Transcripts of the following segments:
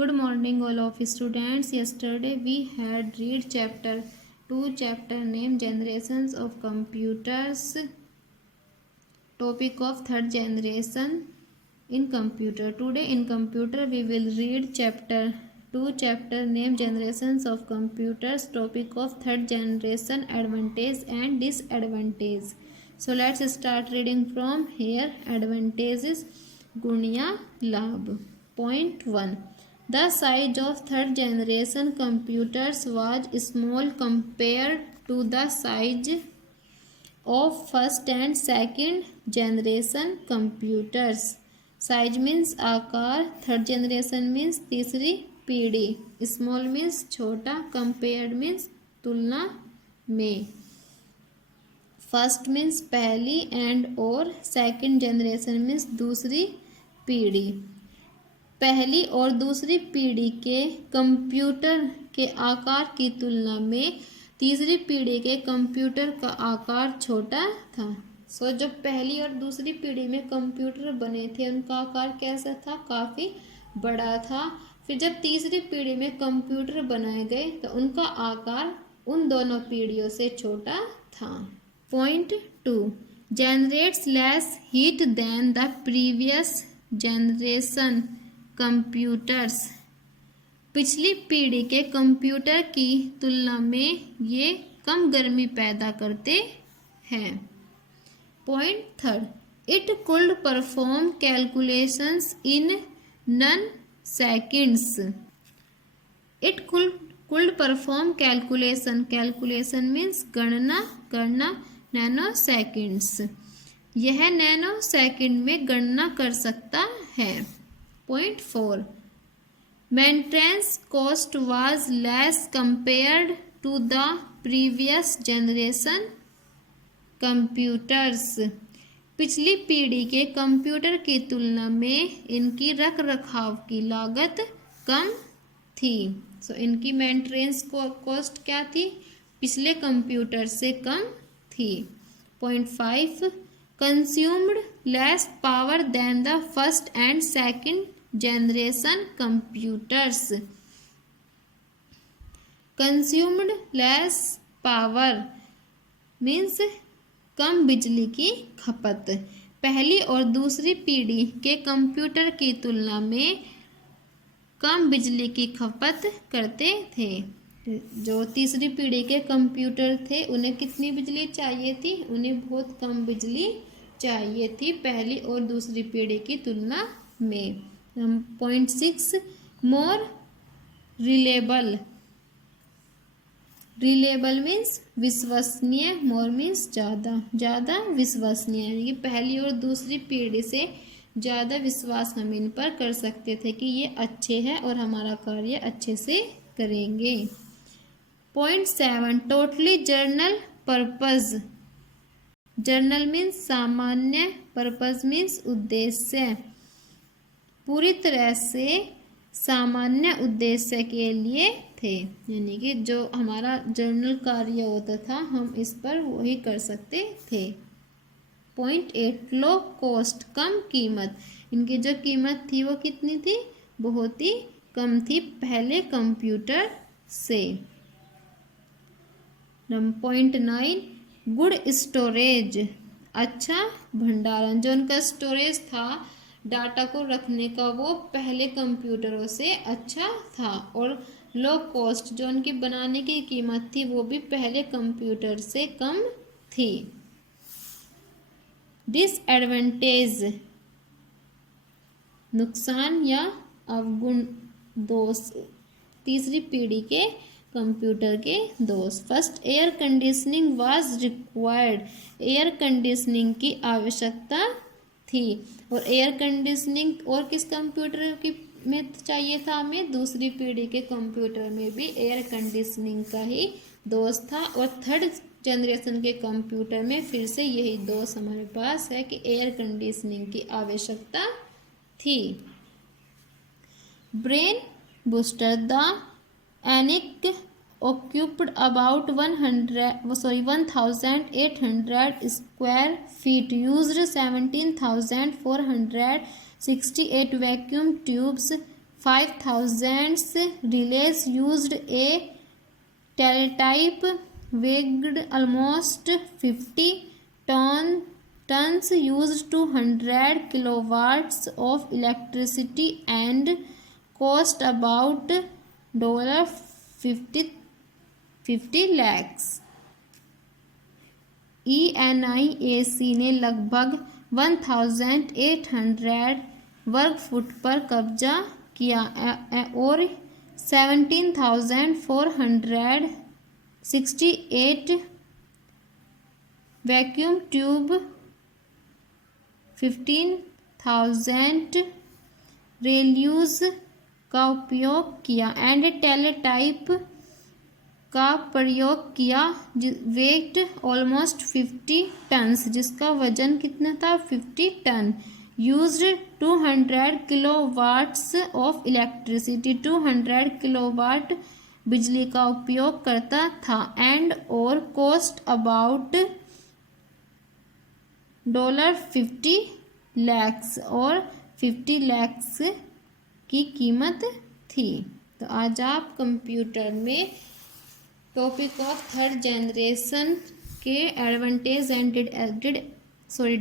Good morning all of students. Yesterday we had read chapter 2, chapter name Generations of Computers, topic of third generation in computer. Today in computer we will read chapter 2, chapter name Generations of Computers, topic of third generation, advantage and disadvantage. So let's start reading from here. Advantages गुणिया लाभ. Point 1. The size of third generation computers was small compared to the size of first and second generation computers. Size means आकार, third generation means तीसरी पीढ़ी, small means छोटा, compared means तुलना में, first means पहली and और second generation means दूसरी पीढ़ी. पहली और दूसरी पीढ़ी के कंप्यूटर के आकार की तुलना में तीसरी पीढ़ी के कंप्यूटर का आकार छोटा था. सो जो पहली और दूसरी पीढ़ी में कंप्यूटर बने थे उनका आकार कैसा था? काफ़ी बड़ा था. फिर जब तीसरी पीढ़ी में कंप्यूटर बनाए गए तो उनका आकार उन दोनों पीढ़ियों से छोटा था. Point 2. Generates less heat than the previous generation computers. पिछली पीढ़ी के कंप्यूटर की तुलना में ये कम गर्मी पैदा करते हैं. Point 3. It could perform calculations in non-seconds. It could perform calculation means गणना करना, नैनो सेकेंड्स. यह नैनो सेकेंड में गणना कर सकता है. Point 4. Maintenance cost was less compared to the previous generation computers. पिछली पीढ़ी के कंप्यूटर की तुलना में इनकी रख रखाव की लागत कम थी. सो इनकी मेंटेनेंस कॉस्ट क्या थी? पिछले कंप्यूटर से कम थी. Point 5. Consumed less power than the first and second generation computers. Consumed less power means कम बिजली की खपत. पहली और दूसरी पीढ़ी के कंप्यूटर की तुलना में कम बिजली की खपत करते थे. जो तीसरी पीढ़ी के कंप्यूटर थे उन्हें कितनी बिजली चाहिए थी? उन्हें बहुत कम बिजली चाहिए थी पहली और दूसरी पीढ़ी की तुलना में. Point 6. मोर रिलेबल. रिलेबल मीन्स विश्वसनीय, मोर मीन्स ज़्यादा, ज़्यादा विश्वसनीय. यानी कि पहली और दूसरी पीढ़ी से ज़्यादा विश्वास हम इन पर कर सकते थे कि ये अच्छे हैं और हमारा कार्य अच्छे से करेंगे. Point 7. Totally journal purpose. Journal means सामान्य, पर्पज मीन्स उद्देश्य. पूरी तरह से सामान्य उद्देश्य के लिए थे. यानी कि जो हमारा जर्नल कार्य होता था हम इस पर वही कर सकते थे. Point 8. Low cost. कम कीमत. इनकी जो कीमत थी वो कितनी थी? बहुत ही कम थी पहले कंप्यूटर से. Point 9. Good storage. अच्छा भंडारण. जो उनका स्टोरेज था डाटा को रखने का वो पहले कंप्यूटरों से अच्छा था. और लो कॉस्ट. जो उनकी बनाने की कीमत थी वो भी पहले कंप्यूटर से कम थी. डिसएडवांटेज. नुकसान या अवगुण, दोष. तीसरी पीढ़ी के कंप्यूटर के दोष. First. Air conditioning was required. Air conditioning की आवश्यकता थी. और एयर कंडीशनिंग और किस कंप्यूटर की में चाहिए था हमें? दूसरी पीढ़ी के कंप्यूटर में भी एयर कंडीशनिंग का ही दोष था. और थर्ड जनरेशन के कंप्यूटर में फिर से यही दोष हमारे पास है कि एयर कंडीशनिंग की आवश्यकता थी. Brain booster. The ENIAC occupied about 1,800 square feet, used 17,468 vacuum tubes, 5000 relays used a teletype weighed almost 50 tons, used 200 kilowatts of electricity and cost about $50 lakhs. ENIAC ने लगभग 1800 वर्ग फुट पर कब्जा किया और 17,468 वैक्यूम ट्यूब, 15,000 रेल्यूज का उपयोग किया एंड टेलीटाइप का प्रयोग किया, वेट ऑलमोस्ट 50 टन्स, जिसका वजन कितना था 50 ton, used 200 kilowatts of electricity, 200 kilowatt बिजली का उपयोग करता था, एंड और कॉस्ट अबाउट $50 lakhs और 50 lakhs की कीमत थी। तो आज आप कंप्यूटर में टॉपिक ऑफ थर्ड जनरेशन के एडवांटेज एंड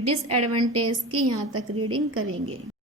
डिसएडवांटेज की यहाँ तक रीडिंग करेंगे।